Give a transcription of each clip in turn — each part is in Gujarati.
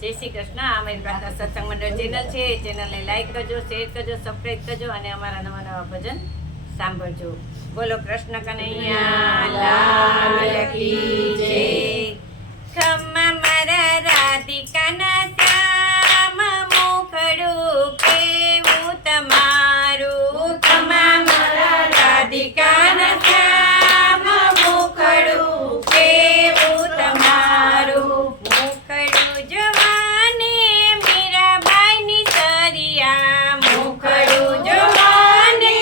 જય શ્રી કૃષ્ણ. અમારી પ્રાર્થના સત્સંગ મંડળ ચેનલ છે. ચેનલને લાઈક કરજો, શેર કરજો, સબસ્ક્રાઈબ કરજો અને અમારા નવા નવા ભજન સાંભળજો. બોલો કૃષ્ણ કનૈયા લાલ કી જય. ખમ્મા મારા રાધિકાના શ્યામ મુખડું કેવું તમારું. ખમ્મા મારા રાધિકાના શ્યામ મુખડું કેવું તમારું. મુખડું જોવાને મીરાબાઈની સરિયા. મુખડું જોવાને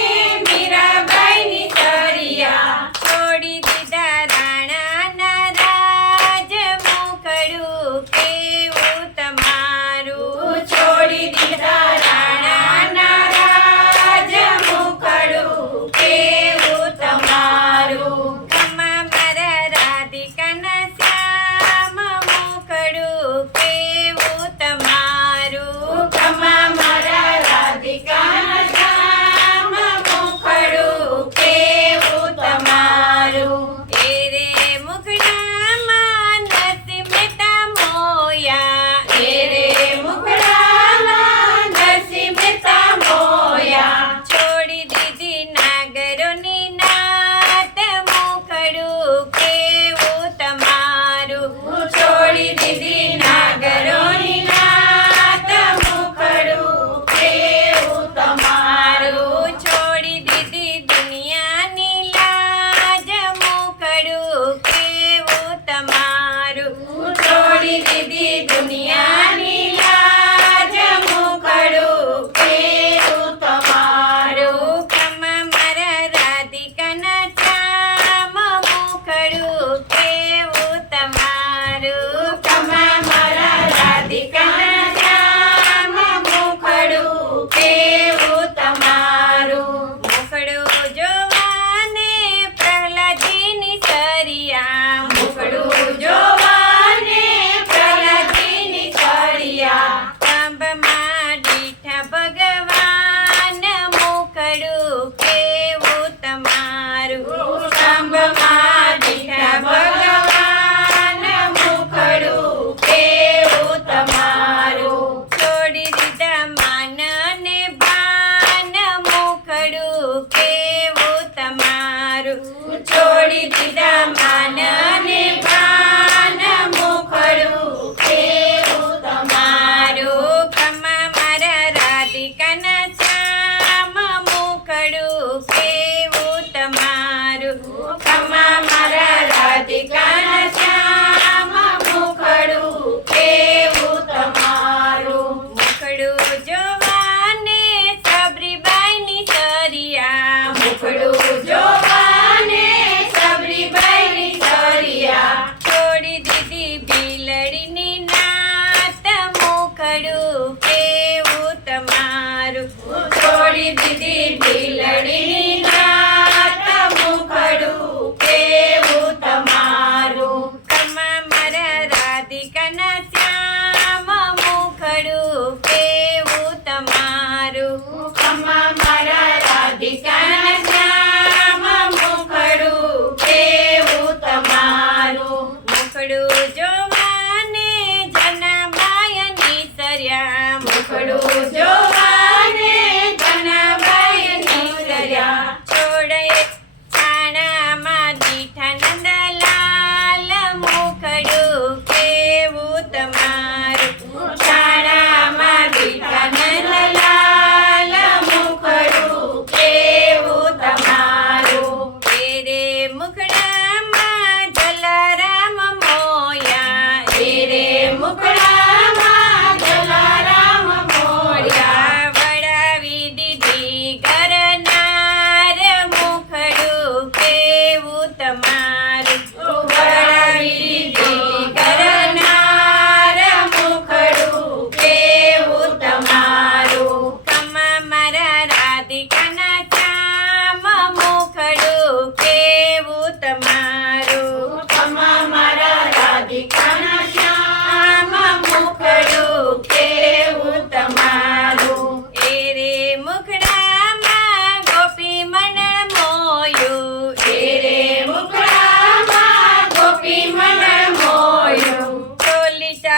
મીરાબાઈની સરિયા. છોડી દીધા રાણાના રાજ. મુખડું કેવું તમારું. છોડી દીધા રાણાના રાજ. મુખડું કેવું તમારું. ખમ્મા મારા રાધિકાના શ્યામ મુખડું કેવું તમારું. ખમ્મા મારા રાધિકાના શ્યામ મુખડું કેવું તમારું. એ રે મુખડામાં નરસિંહ મહેતા મોયા. એ રે મુખડામાં નરસિંહ મહેતા મોયા. છોડી દીધી નાગરોની નાત. મુખડું કેવું તમારું. છોડી દીધી નાગરોની નાત. મુખડું કેવું તમારું. છોડી દીધી દુનિયાની લાજ. મુખડું કેવું તમારું. છોડી દીધી દુનિયાની લાજ. મુખડું કેવું તમારું. ખમ્મા મારા રાધિકાના શ્યામ મુખડું કેવું તમારું. ખમ્મા મારા રાધિકાના શ્યામ મુખડું કેવું તમારું. મુખડું જોવાને પ્રહલાદજીની સરિયા. મુખડું જોવાને પ્રહલાદજીની સરિયા. સ્તંભમાં દીઠા ભગવાન. મુખડું કેવું તમારું. સ્તંભમાં દીઠા ભગવાન. મુખડું કેવું તમારું. છોડી દીધા માન ને ભાન. મુખડું કેવું તમારું. છોડી દીધા માન ને ભાન. મુખડું કેવું તમારું. ખમ્મા મારા રાધિકાના શ્યામ મુખડું કેવું તમારું. ખમ્મા મારા રાધિકાના શ્યામ મુખડું કેવું તમારું. મુખડું જોવાને સબરીબાઈની સરિયા. મુખડું જોવાને સબરીબાઈની સરિયા. છોડી દીધી બિલડીની નાત. મુખડું કેવું તમારું. છોડી દીધી બિલડીની નાત. મુખડું કેવું તમારું. ખમ્મા મારા રાધિકાના શ્યામ મુખડું કેવું તમારું. ખમ્મા મારા રાધિકાના શ્યામ મુખડું કેવું તમારું. મુખડું જોવાને જનાબાઈની સરિયા. મુખડું જોવાને જનાબાઈની સરિયા. છોડે છાણામાં દીઠા નંદલાલ. મુખડું કેવું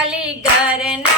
ખાલી ઘરના